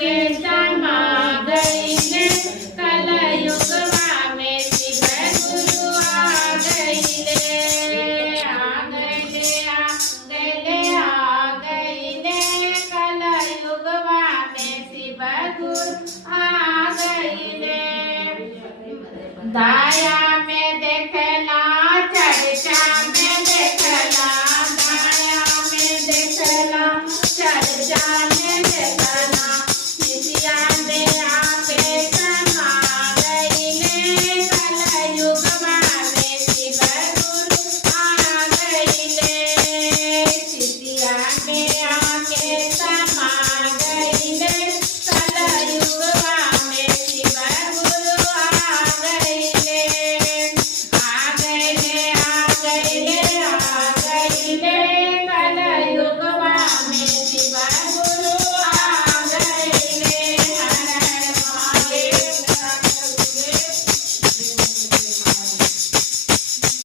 के समा गई ने कलयुग में शिव गुरु आ गई ले आ गई ले आ गई ले आ गई ने कलयुग में शिव गुरु आ गई ले दाया में देखला चर्चा में देखला दाया में देखला चर्चा में